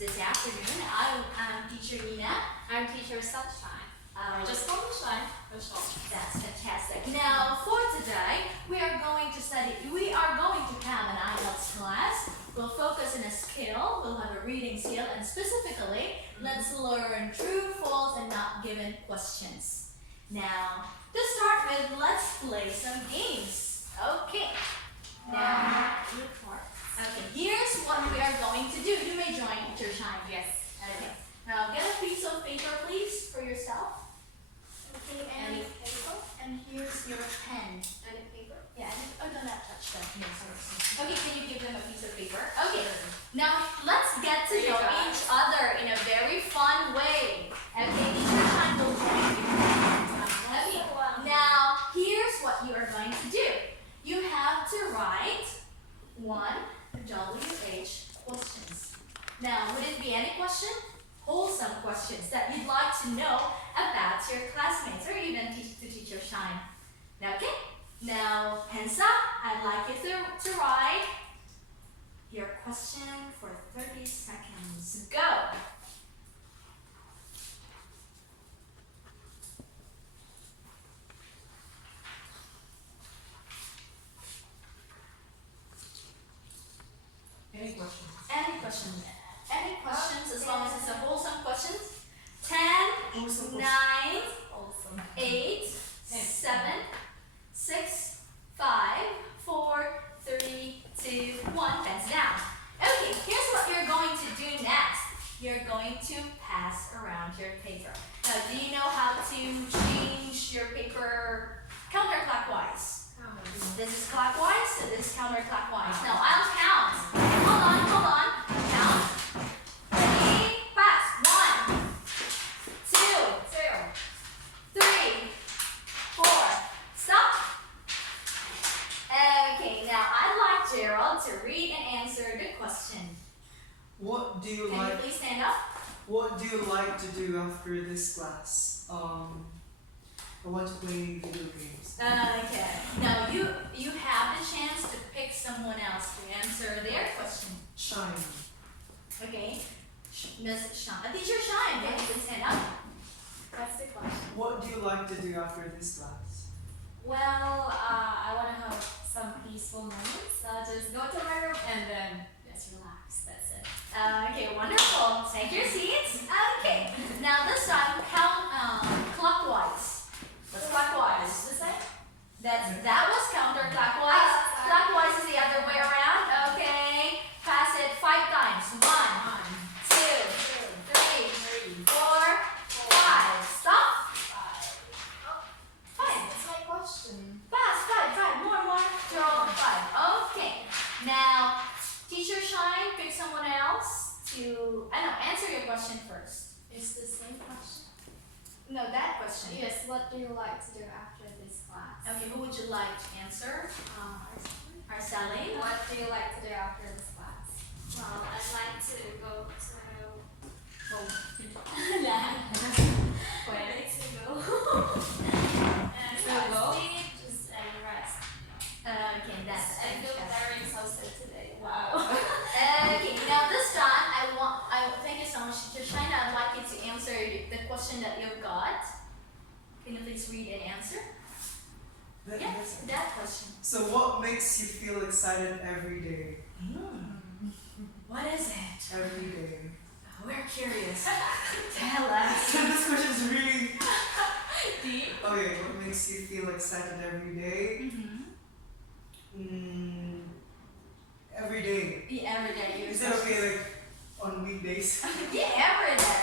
this afternoon. I'm teacher Nina. I'm teacher Sunshine. Just call me Shine. That's fantastic. Now for today, we are going to have an IELTS class. We'll focus on a skill. We'll have a reading skill, and specifically, let's learn true, false, and not given questions. Now, to start with, let's play some games. Okay. Now, okay, here's what we are going to do. You may join Teacher Shine. Yes. Okay. Now, get a piece of paper, please, for yourself. Okay, Any paper? and here's your pen. Any paper? Yeah, oh, do not touch that. No, sorry. Okay, can you give them a piece of paper? Okay, now let's get to know each other in a very fun way. Okay, Teacher Shine will join you. Okay, now here's what you are going to do. You have to write 1 WH questions. Now, would it be any question? Wholesome questions that you'd like to know about your classmates or even to Teacher Shine. Now, okay? Now, hands up. I'd like you to write your question for 30 seconds. Go! Any questions? Any questions? Any questions as long as it's a wholesome question? 10, 9, 8, 7, 6, 5, 4, 3, 2, 1. Pens down. Okay, here's what you're going to do next. You're going to pass around your paper. Now, do you know how to change your paper counterclockwise? This is clockwise, so this is counterclockwise. Now, I'll count. Hold on. Count. Ready? Pass. 1, 2, 3, 4. Stop. Okay, now I'd like Gerald to read and answer the question. What do you Can like? you please stand up? What do you like to do after this class? I want to play video games. Okay. Now you have the chance to pick someone else to answer their question. Shine. Okay. Miss Shine. Teacher Shine, can you please stand up? That's the question. What do you like to do after this class? Well, I want to have some peaceful moments. Just go to my room and then just relax. That's it. Okay, wonderful. Take your seats. Okay. Now this time count clockwise. That's clockwise. The same? That was counterclockwise. Clockwise is the other way around. Okay. Pass it 5 times. 1, 2, 3, 4, 5. Stop. 5. That's my question. Pass 5. More. Draw 5. Okay. Now, Teacher Shine, pick someone else to answer your question first. It's the same question. No, that question. Yes, what do you like to do after this class? Okay, who would you like to answer? Arceli. What do you like to do after this class? Well, I'd like to go to Where? sleep, just and rest. Okay, that's I feel fantastic. very exhausted today. Wow. Okay, now this time I thank you so much, Teacher Shine. I'd like you to answer the question that you've got. Can you please read and answer? Yes. That question. So what makes you feel excited every day? What is it? Every day. We're curious. Tell us. This question is really... Deep. Okay, what makes you feel excited every day? Every day. Yeah, every day. Is it okay, like, on weekdays? Yeah, every day.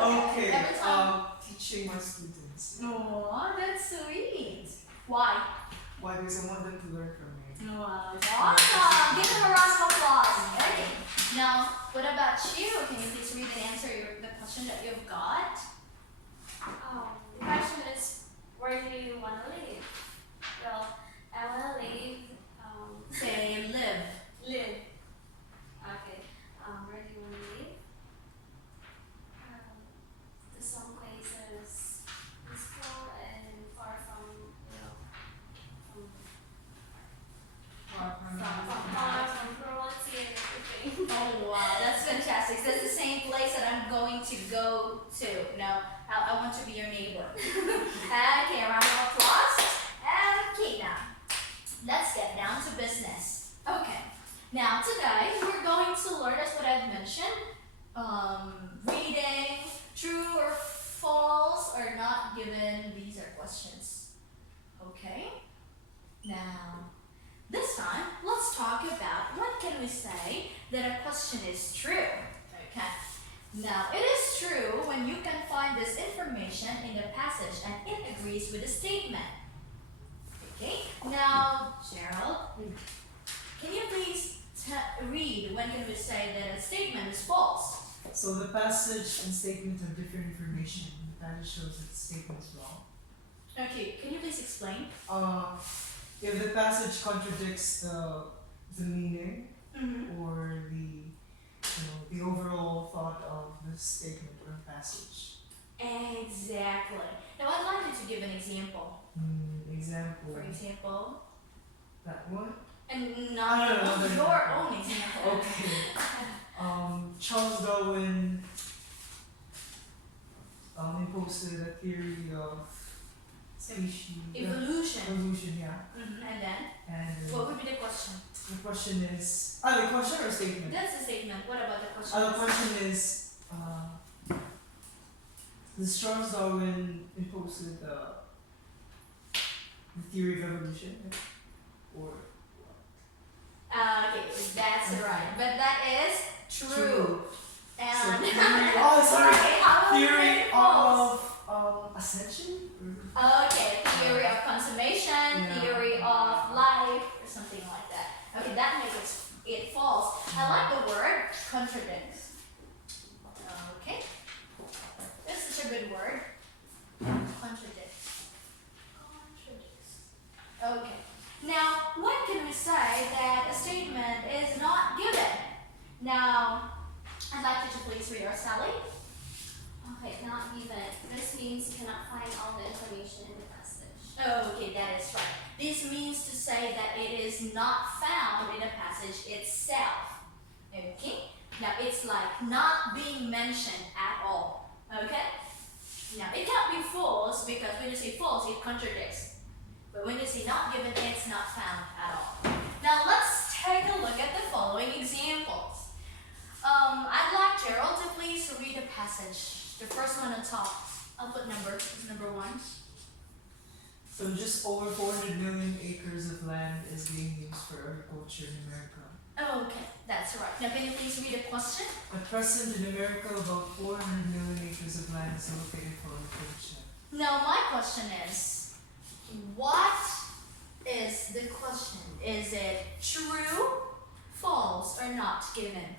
Okay, Every time. teaching my students. Oh, that's sweet. Why? Why? Because I want them to learn from me. Wow, awesome. Give them a round of applause. Okay. Now, what about you? Can you please read and answer the question that you've got? The question is, where do you want to live? Well, I want to live. Say live. Live. Okay. Where do you want to live? To some places peaceful and far from, Far from far from cruelty and everything. Oh wow, that's fantastic. That's the same too. No, I want to be your neighbor. Okay, round of applause. Okay, now let's get down to business. Okay, now today we're going to learn, as what I've mentioned, reading, true or false or not given. These are questions. Okay, now this time let's talk about what can we say that a question is true. Okay. Now, it is true when you can find this information in the passage and it agrees with the statement. Okay? Now, Gerald, can you please read when can we say that a statement is false? So the passage and statement have different information. The passage shows that the statement is wrong. Okay, can you please explain? If the passage contradicts the meaning or the overall thought of the statement or passage. Exactly. Now, I'd like you to give an example. Example. For example, That one? and No, not no, no, no, your no. own example. Okay. Charles Darwin imposed a theory of species. Evolution. Evolution, yeah. And then, And what would be the question? the question is, the question or statement? That's the statement. What about the question? The question is, does Charles Darwin imposed the theory of evolution, or Okay, that's right. But that is true. And So theory, sorry, okay, how will we theory make it false? of ascension? Okay, theory of consummation, Yeah. theory of life, or something like that. Okay, that makes it false. I like the word contradicts. Okay, that's such a good word. Contradicts. Contradicts. Okay. Now, when can we say that a statement is not given? Now, I'd like you to please read our Sally. Okay, not even. This means you cannot find all the information in the passage. Okay, that is right. This means to say that it is not found in the passage itself. Okay? Now, it's like not being mentioned at all. Okay? Now, it can't be false because when you say false, it contradicts. But when you say not given, it's not found at all. Now, let's take a look at the following examples. I'd like Gerald to please read the passage. The first one on top. I'll put number 1. So just over 400 million acres of land is being used for agriculture in America. Okay, that's right. Now, can you please read the question? At present in America, about 400 million acres of land is allocated for agriculture. Now, my question is, what is the question? Is it true, false, or not given?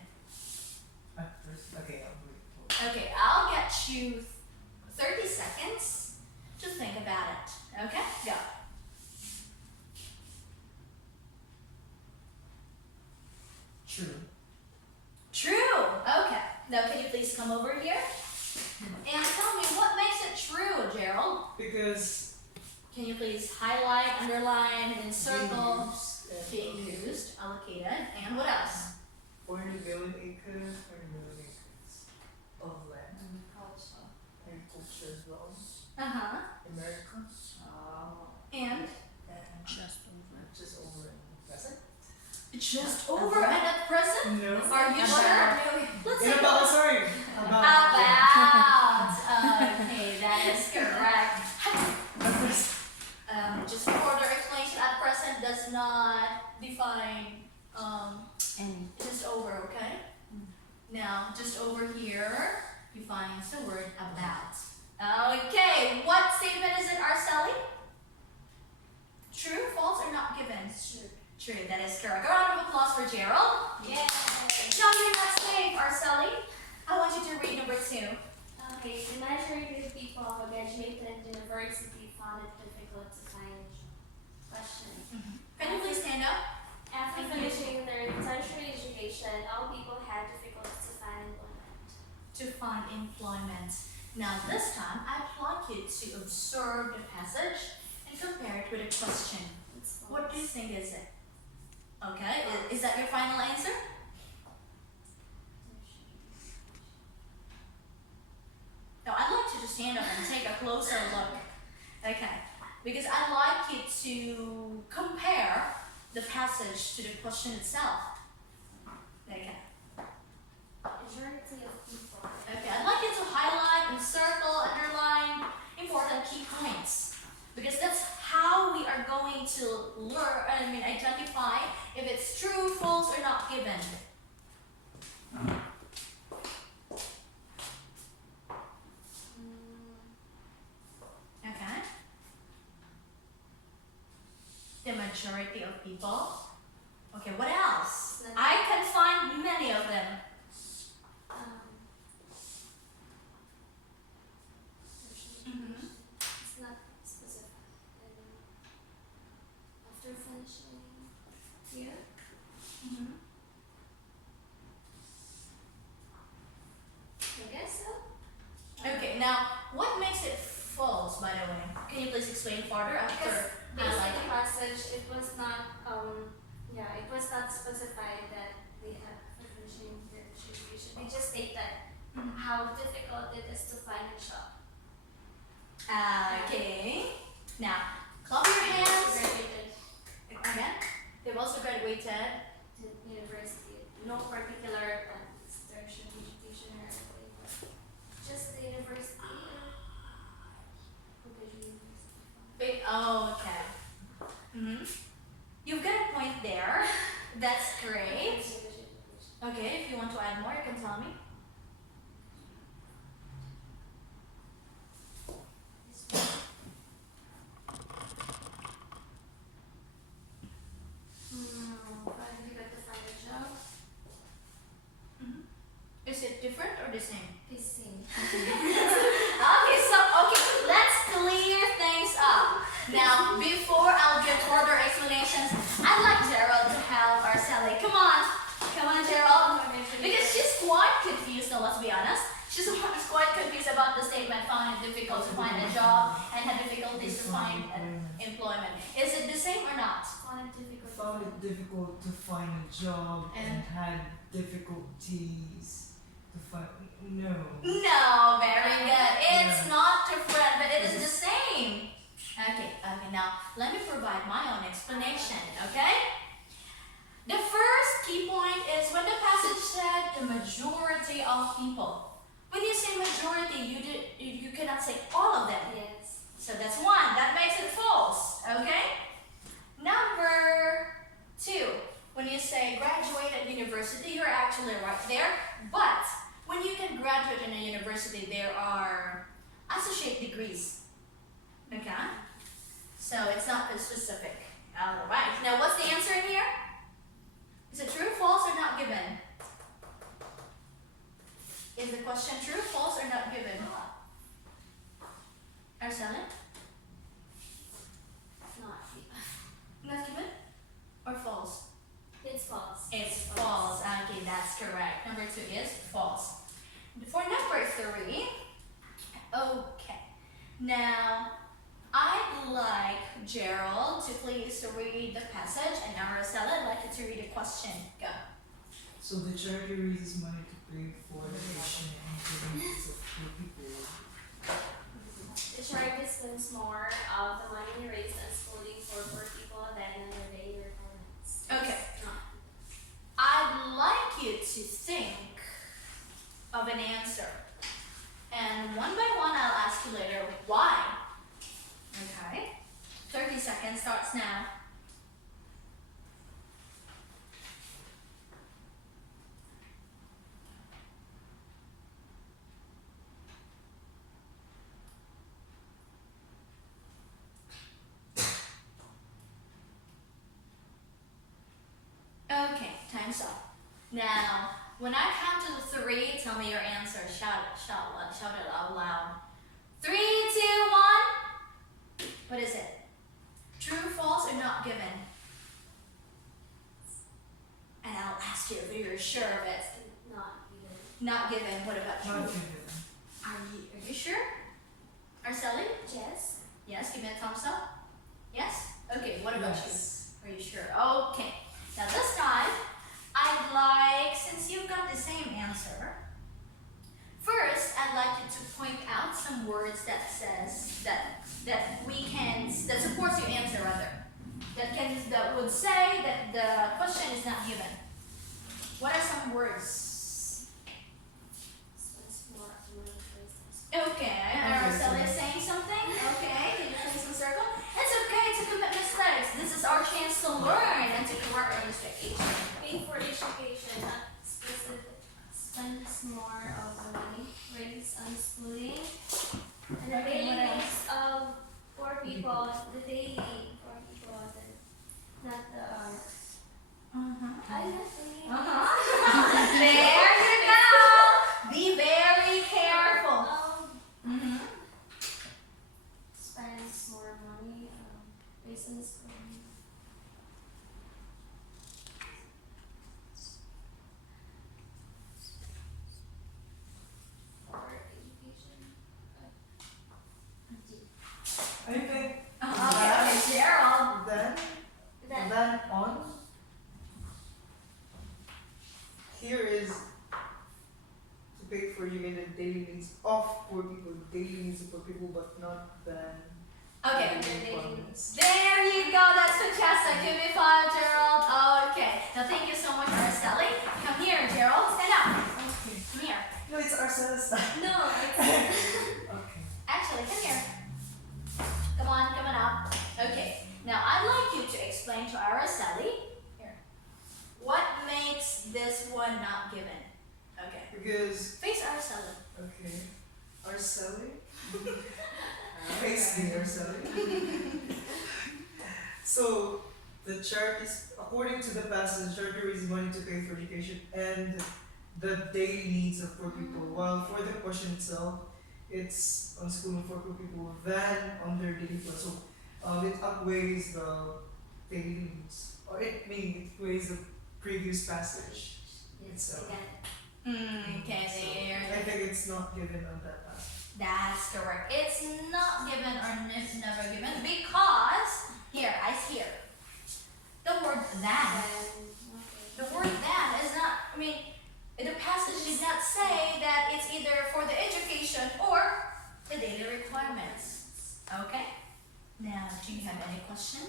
At first, okay, I'll wait. Okay, I'll get you 30 seconds to think about it. Okay, go. True. True. Okay. Now, can you please come over here and tell me what makes it true, Gerald? Because Can you please highlight, underline, and circle? being Being used, allocated, and what else? 400 million acres, 400 million acres of land. Agriculture as well. America. And And just over in the present. just over and at present? No. Are you sure? Let's In take a about, look. sorry. About. Okay, that is correct. About. Just for further explanation, at present does not define just over, okay? Now, just over here, you find the word about. Okay, what statement is it, Arceli? True, false, or not given? True. True, that is correct. A round of applause for Gerald. Yay! Now, your next name, Arceli. I want you to read number 2. Okay, the majority of people who graduated university found it difficult to find question. Can you please stand up? After finishing their tertiary education, all people had difficulty to find employment. To find employment. Now, this time, I'd like you to observe the passage and compare it with a question. It's What do you false. think is it? Okay, is that your final answer? No, stand up and take a closer look. Okay, because I'd like you to compare the passage to the question itself. Okay. Majority of people. Okay, I'd like you to highlight and circle, underline important key points. Because that's how we are going to learn, identify if it's true, false, or not given. Okay. The majority of people. Okay, what else? I can find many of them. Mm-hmm. It's not specific. After finishing here, Mm-hmm. I guess so. Okay, now what makes it false, by the way? Can you please explain further Because after based on the highlighting? passage, it was not it was not specified that they have for finishing their education. They just state that Mhm. how difficult it is to find a job. Okay. Now, clap your hands. Graduated Again. They've also graduated. to university. No particular tertiary education or anything, but just the university. Who graduated university from. Oh, okay. Mm-hmm. You've got a point there. That's great. Okay, if you want to add more, you can tell me. How difficult to find a job? Mm-hmm. Is it different or the same? The same. Okay, let's clear things up. Now, before I'll give further explanations, I'd like Gerald to help our Sally. Come on, Gerald. Because she's quite confused, now let's be honest. She's quite confused about the statement, found it difficult to find a job and had difficulties to find employment. Is it the same or not? Found it difficult. Found it difficult to find a job and had difficulties to find. No. No, very good. It's not different, but it is the same. Okay, now let me provide my own explanation, okay? The first key point is when the passage said the majority of people. When you say majority, you cannot say all of them. Yes. So that's one. That makes it false, okay? Number two, when you say graduate at university, you're actually right there. But when you can graduate in a university, there are associate degrees. Okay? So it's not specific. Alright. Now what's the answer in here? Is it true, false, or not given? Is the question true, false, or not given? Arcella? Not given? Or false? It's false. It's false. Okay, that's correct. Number two is false. For number three, okay. Now, I'd like Gerald to please read the passage, and Araceli, I'd like you to read the question. Go. So the charity raises money to pay for the tuition and activities of poor people. The charity spends more of the money raised on schooling for poor people than on their daily requirements. Okay. It's not. I'd like you to think of an answer. And one by one, I'll ask you later why. Okay? 30 seconds starts now. Okay, time's up. Now, when I count to 3, tell me your answer. Shout it out loud. 3, 2, 1. What is it? True, false, or not given? And I'll ask you if you're sure of it. Not even. Not given. What about Not true? given. Are you sure? Arceli? Yes. Yes, give me a thumbs up. Yes? Okay, what about Yes. you? Are you sure? Okay. Now this time, I'd like, since you've got the same answer, first I'd like you to point out some words that would say that the question is not given? What are some words? Okay, Araceli is saying something. Okay, can you please circle? It's okay to commit mistakes. This is our chance to learn and to correct our mistake. Pay for education, not specific. Spends more of the money. Raise unschooling. And the Okay, daily what else? needs of poor people. The daily poor people, not the. I definitely. There you go. Be very careful. Spends more money. Raise unschooling. For education. I think Okay, Gerald. then on. Here is to pay for you in the daily needs of poor people, daily needs of poor people, but not then. Okay. requirements. There you go. That's fantastic. Give me 5, Gerald. Okay. Now thank you so much, Araceli. Come here, Gerald. Stand up. Okay. Come here. No, it's Arcella's time. No, it's. Okay. Actually, come here. Come on up. Okay. Now I'd like you to explain to Araceli here. What makes this one not given? Okay. Because Face Araceli. okay, Araceli. Face me, Araceli. So the chart is according to the passage, the charter is money to pay for education and the daily needs of poor people. While for the question itself, it's on schooling for poor people than on their daily plan. So it outweighs the daily needs, or it outweighs the previous passage itself. Okay, there. I think it's not given on that passage. That's correct. It's not given or it's never given because here, I see here. The word than. The word than is not, I mean, the passage did not say that it's either for the education or the daily requirements. Okay? Now, do you have any questions?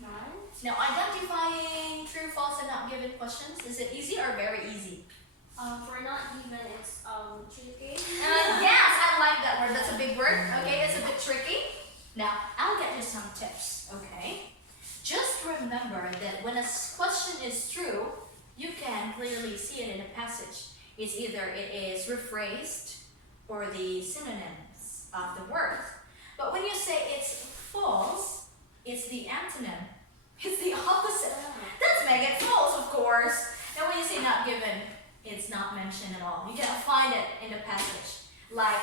None. Now, identifying true, false, and not given questions, is it easy or very easy? For not given, it's tricky. Yes, I like that word. That's a big word. Okay, it's a bit tricky. Now, I'll get you some tips. Okay? Just remember that when a question is true, you can clearly see it in a passage. It's either it is rephrased or the synonyms of the word. But when you say it's false, it's the antonym. It's the opposite. Let's make it false, of course. Now when you say not given, it's not mentioned at all. You can find it in the passage. Like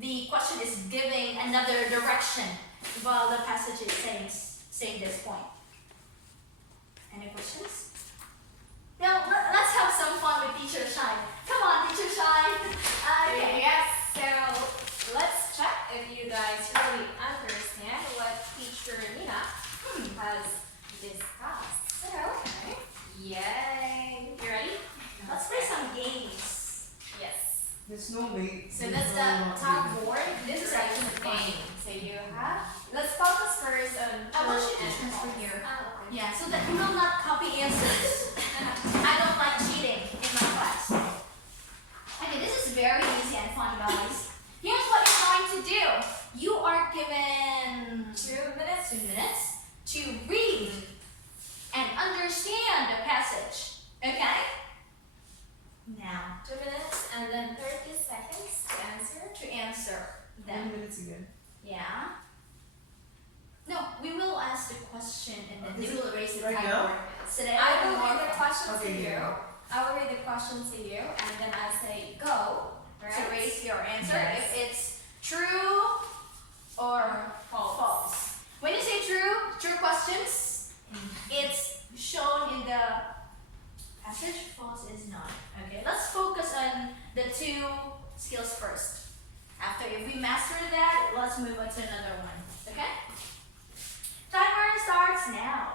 the question is giving another direction while the passage is saying this point. Any questions? Now let's have some fun with Teacher Shine. Come on, Teacher Shine. Okay. Yes, so let's check if you guys really understand what Teacher Nina has discussed. Okay. Yay! You ready? Let's play some games. Yes. There's no mate. So there's that's no the not top given. board. This is actually the game. So you have. Let's focus first on I want true you to and transfer false. here. Okay. Yeah, so that you will not copy answers. I don't like cheating in my class. Okay, this is very easy and fun, guys. Here's what you're going to do. You are given 2 minutes to read and understand the passage. Okay? Now, 2 minutes and then 30 seconds to answer. to answer 10 them. minutes again. Yeah? No, we will ask the question and then Is they will raise the right timer. now? So that I will will be more read the fun. question to Okay, you. yeah. I will read the question to you and then I say go. Right? To raise your answer Yes. if it's true or false. When you say true questions, it's shown in the passage. False is not. Okay, let's focus on the 2 skills first. After if we master that, let's move on to another one. Okay? Timer starts now.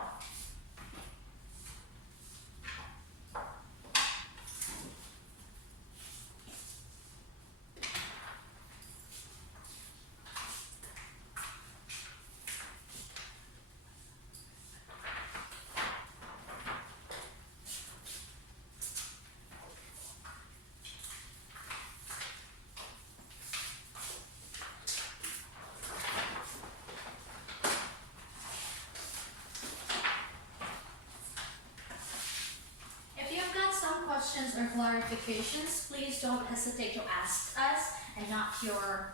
questions or clarifications, please don't hesitate to ask us and not your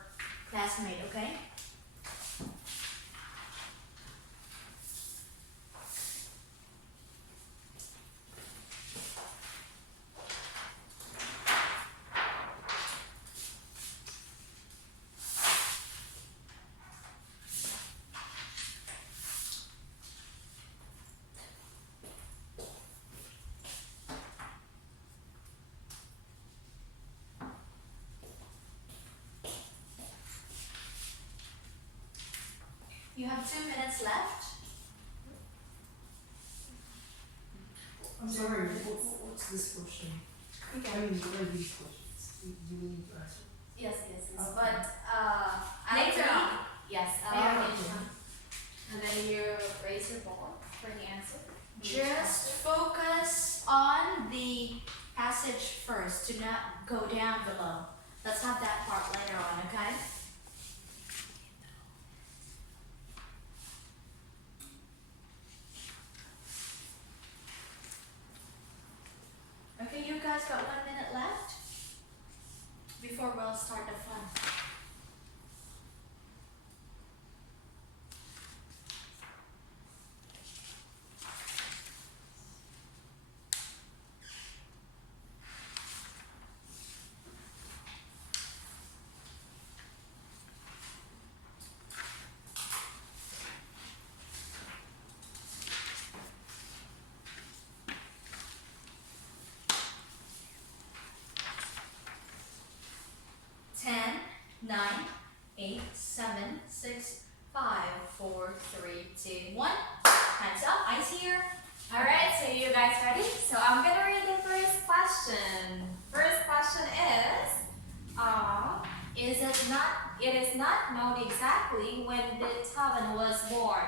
classmate, okay? You have 2 minutes left. I'm sorry, what's this question? I mean, what are these questions? Do we need to answer? Yes, yes, yes. Okay. But Later I on. yes, Ah, finish. And then you raise your ball for the answer. Just focus on the passage first. Do not go down below. Let's have that part later on, okay? Okay, you guys got 1 minute left before we'll start the fun. Ten, 9, 8, 7, 6, 5, 4, 3, 2, 1. Hands up, eyes here. Alright, so you guys ready? So I'm gonna read the first question. First question it is not known exactly when Beethoven was born.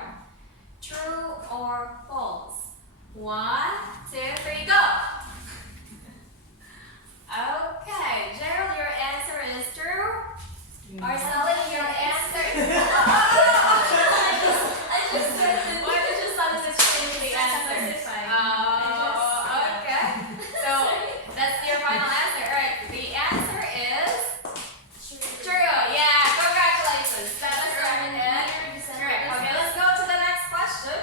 True or false? 1, 2, 3, go! Okay, Gerald, your answer is true. Arceli, your answer Why did you suddenly change the answer? Oh, okay. So that's your final answer. Alright, the answer is true. Yeah, congratulations. That's correct. Correct. Okay, let's go to the next question.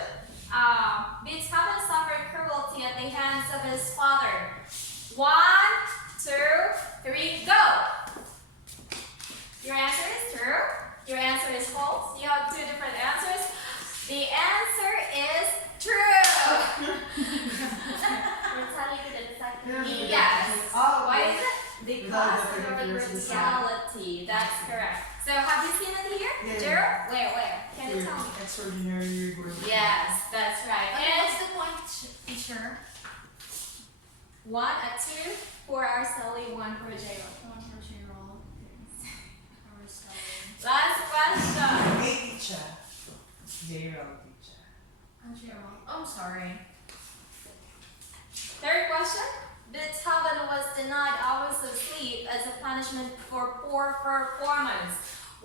Beethoven suffered cruelty at the hands of his father. 1, 2, 3, go! Your answer is true. Your answer is false. You have 2 different answers. The answer is true. We're telling you the second. Yes. Oh, Why is it? Because of the Because brutality. That's correct. So have you seen it here? Yeah. Gerald? Where? Can you tell me? Extraordinary word. Yes, that's right. Okay, And what's the point, teacher? 1 at 2 for Arceli, 1 for Gerald. One for Gerald. Last question. Hey, teacher. Gerald, teacher. Gerald. I'm sorry. Third question. Beethoven was denied hours of sleep as a punishment for poor performance.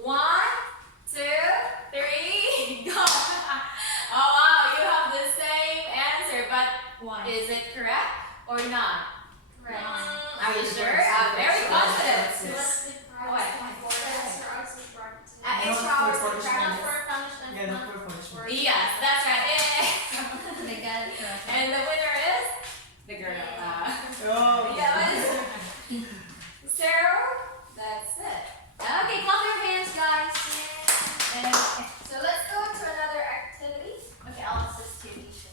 1, 2, 3, go! Oh wow, you have the same answer, but One. is it correct or not? Correct. Are you sure? I'm very confident. So let's be What? Not Extra hours for of punishment. practice. for punishment. Yeah, not for punishment. Yes, that's right. They got it correct. And the winner is the girl. Oh, Yeah, so that's it. Okay, clap your hands, guys. And so let's go to another activity. Okay, I'll assist you, teacher.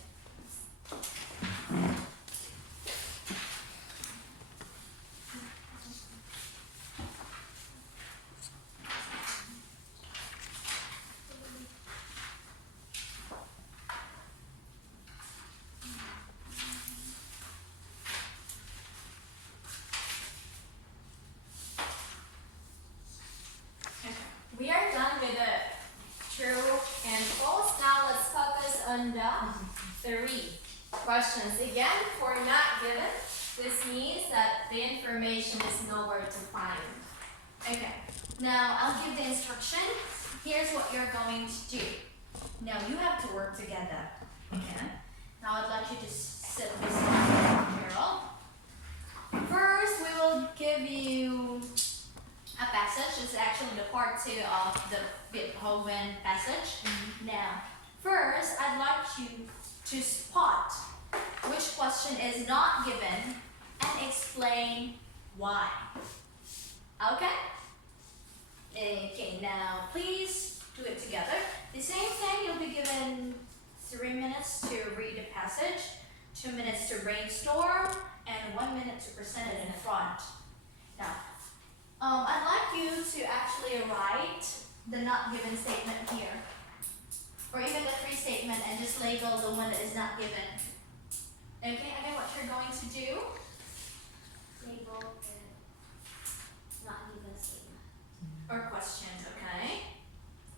We are done with the true and false. Now let's focus on the 3 questions. Again, for not given, this means that the information is nowhere to find. Okay, now I'll give the instruction. Here's what you're going to do. Now you have to work together. Okay? Now I'd like you to sit beside Carol. question is not given and explain why. Okay? Okay, now please do it together. The same thing, you'll be given 3 minutes to read a passage, 2 minutes to brainstorm, and 1 minute to present it in front. Now, I'd like you to actually write the not given statement here, or even the free statement, and just label the one that is not given. Okay, again, what you're going to do? Label the not given statement. Or questions, okay?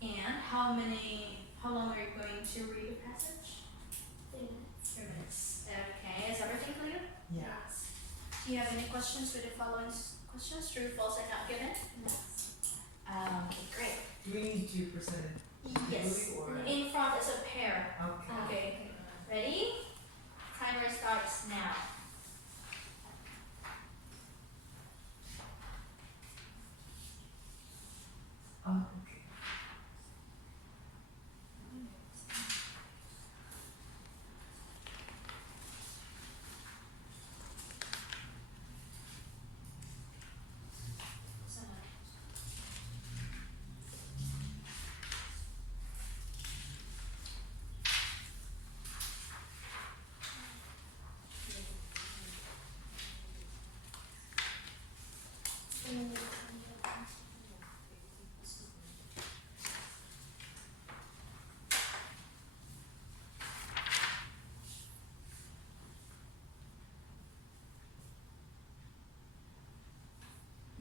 And how long are you going to read the passage? 3 minutes. 3 minutes. Okay, is everything clear? Yeah. Do you have any questions with the following questions? True, false, and not given? Yes. Okay, great. Do we need to present it? Yes. Or? In front is a pair. Okay. Okay. Ready? Timer starts now. Oh, okay.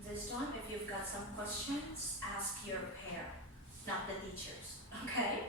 This time, if you've got some questions, ask your pair, not the teachers. Okay?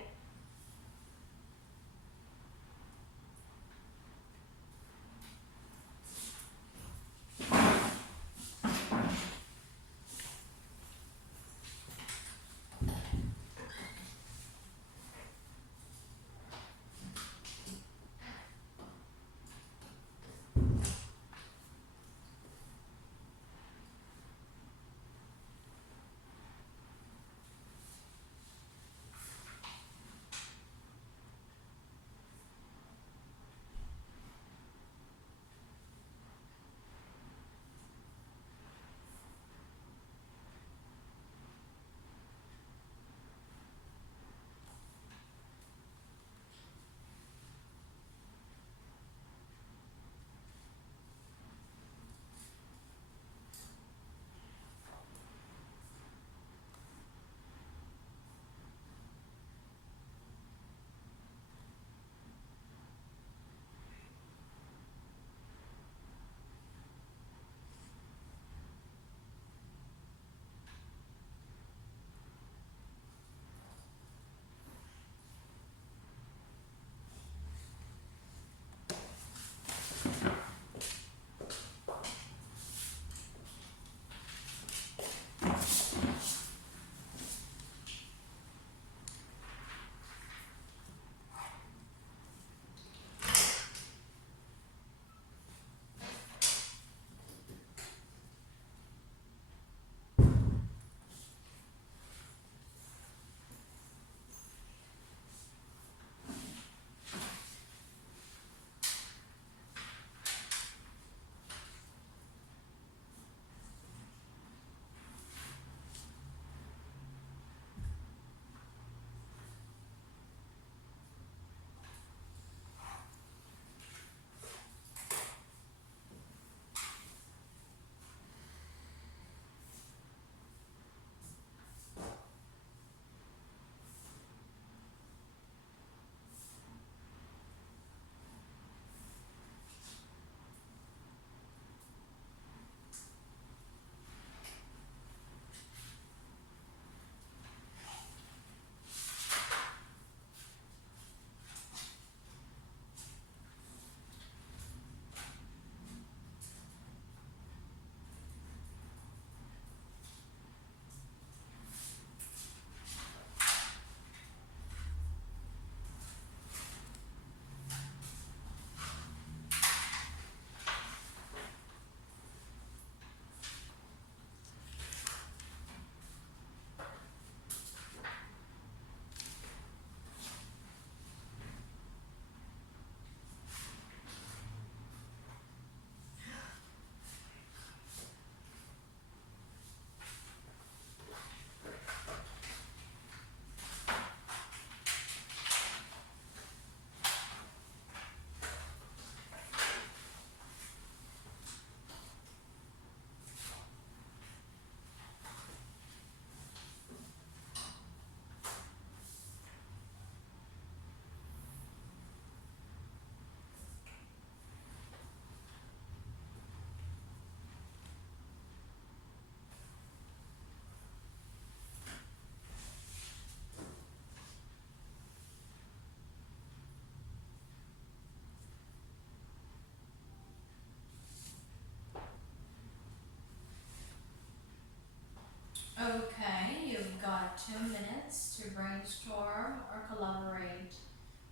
brainstorm or collaborate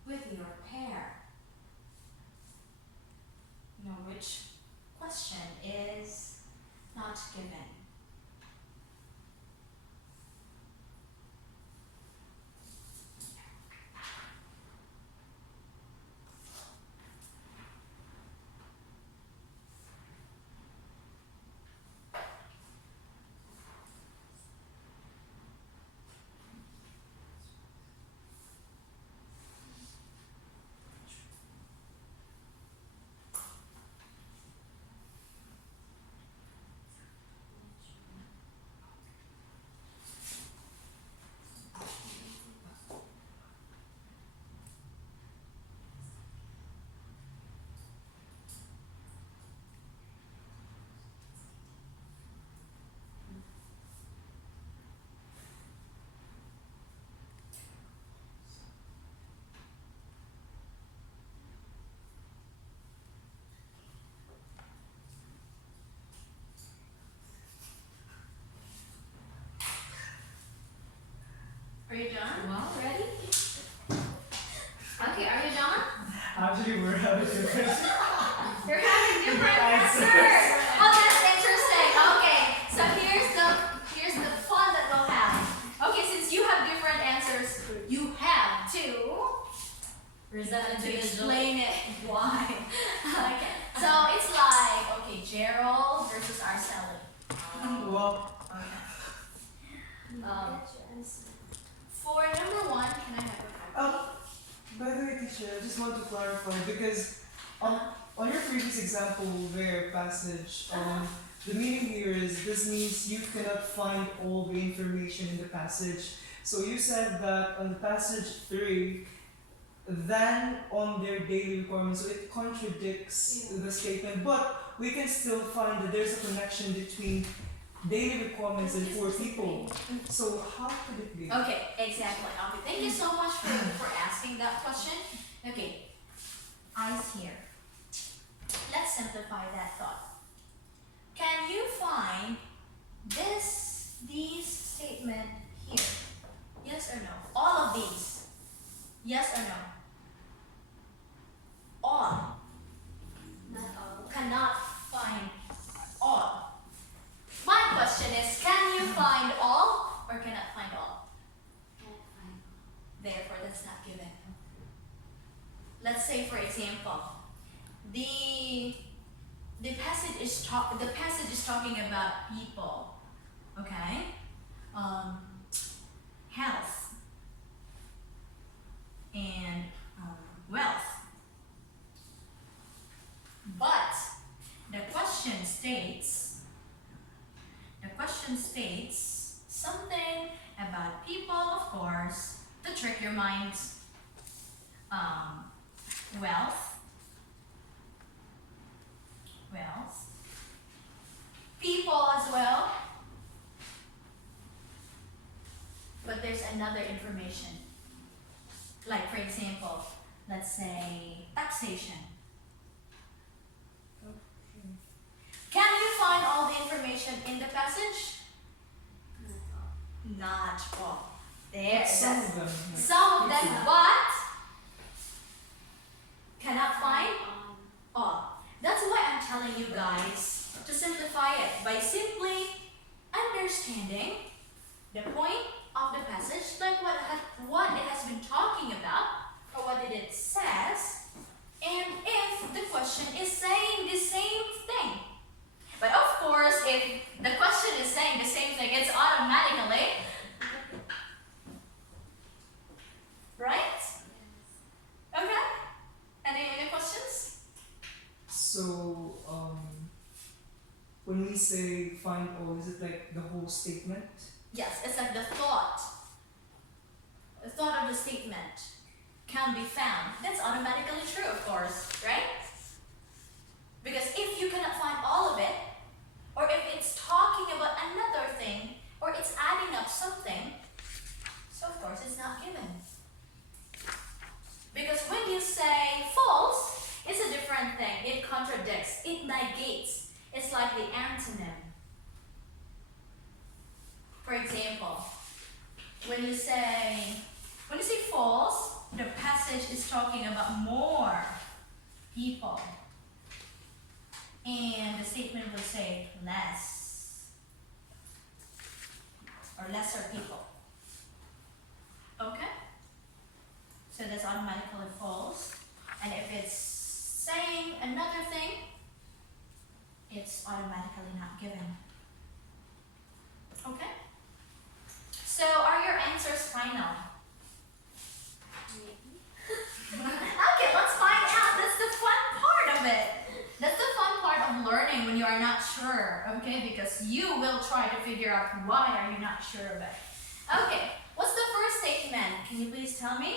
with your pair. Now, which question is not given? Are you done? Well, ready? Okay, are you done? Actually, we're having different. You're having different Answers. answers. Oh, that's interesting. Okay, so here's the fun that we'll have. Okay, since you have different answers, you have to explain it why. Okay, so it's like Gerald versus Arceli. Well, That's your answer. For number one, can I have a copy? by the way, teacher, I just want to clarify because on your previous example where passage, the meaning here is this means you cannot find all the information in the passage. So you said that on the passage 3, than on their daily requirements, so it contradicts the statement, but we can still find that there's a connection between daily requirements and poor people. So how could it be? Okay, exactly. Okay, thank you so much for asking that question. Okay, eyes here. Let's simplify that thought. Can you find these statement here? Yes or no? All of these. Yes or no? All. Not all. Cannot find all. My question is, can you find all or cannot find all? Can't find. Therefore, that's not given. Let's say, for example, the passage is talking about people, okay? Health and wealth. But the question states something about people, of course, to trick your minds. Wealth, people as well. But there's another information. Like, for example, let's say taxation. Can you find all the information in the passage? Not all. There. Some of them. Some of them, but cannot find all. That's why I'm telling you guys to simplify it by simply understanding the point of the passage, like what it has been talking about, or what it says, and if the question is saying the same thing. But of course, if the question is saying the same thing, it's automatically right? Okay? Any questions? So, when we say find all, is it like the whole statement? Yes, it's like the thought. The thought of the statement can be found. That's automatically true, of course, right? Because if you cannot find all of it, or if it's talking about another thing, or it's adding up something, so of course it's not given. Because when you say false, it's a different thing. It contradicts, it negates. It's like the antonym. For example, when you say When you say false, the passage is talking about more people. And the statement would say less. Or lesser people. Okay? So that's automatically false. And if it's saying another thing, it's automatically not given. Okay? So are your answers final? Okay, let's find out. That's the fun part of it. That's the fun part of learning when you are not sure, okay? Because you will try to figure out why are you not sure of it. Okay, what's the first statement? Can you please tell me?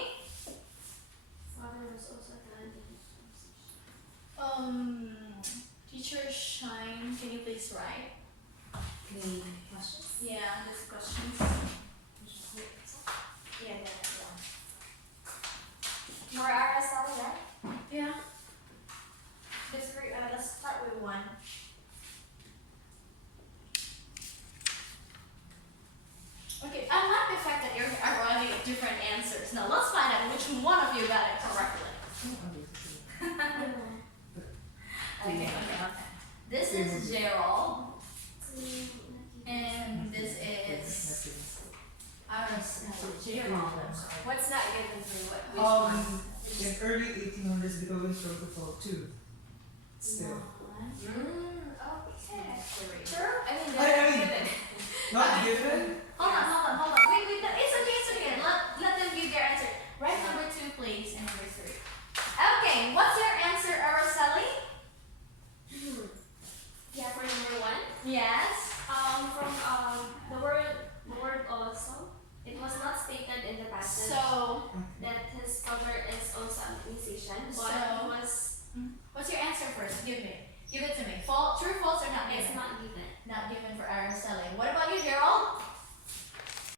Father was also talented in conversation. Teacher Shine, can you please write? Any questions? Yeah, these questions. Yeah, that one. More RSL, right? Yeah. Let's start with one. Okay, I like the fact that you're arriving at different answers. Now let's find out which one of you got it correctly. Okay. This is Gerald, and this is Gerald. What's not given to you? Which one? In early 1800s, the Golden Protocol too. Still. Okay. Three. True? I mean, I they're mean- given. Not given. Hold on. Wait. It's okay. Let them give their answer. Write number 2, please, and number 3. Okay, what's your answer, Araceli? Yeah, for number 1. Yes. From the word also, it was not stated in the passage. So